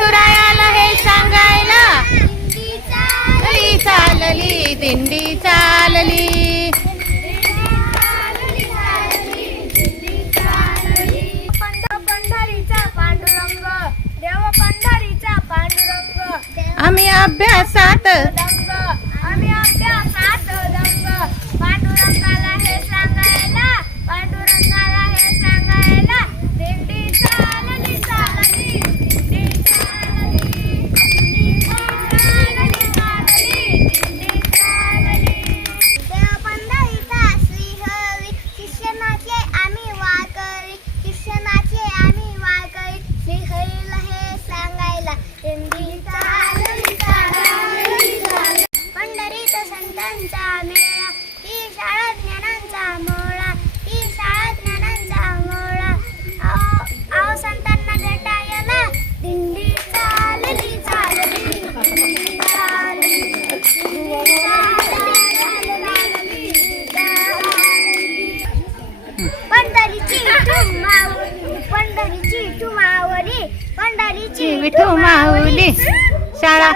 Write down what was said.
विठुरायाला हे सांगायला चालली चालली दिंडी चालली. पंढरीचा पांडुरंग देव पंढरीचा पांडुरंग आम्ही अभ्यासात दंग आम्ही अभ्यासात दंग पांडुरंगाला हे सांगायला पांडुरंगाला हे सांगायला दिंडी चालली चालली दिंडी चालली दिंडी चालली दिंडी चालली. देव पंढरीचा श्रीहरी शिक्षणाचे आम्ही वारकरी शिक्षणाचे आम्ही वारकरी श्रीहरीला हे सांगायला दिंडी चालली चालली चालली. पंढरीत संतांचा मेळा ही शाळा ज्ञानांचा मोळा ही शाळा ज्ञानांचा मोळा. आव संतांना भेटायला दिंडी चालली चालली दिंडी चालली दिंडी चालली चालली. पंढरीची विठू मावली पंढरीची विठू माऊली शाळा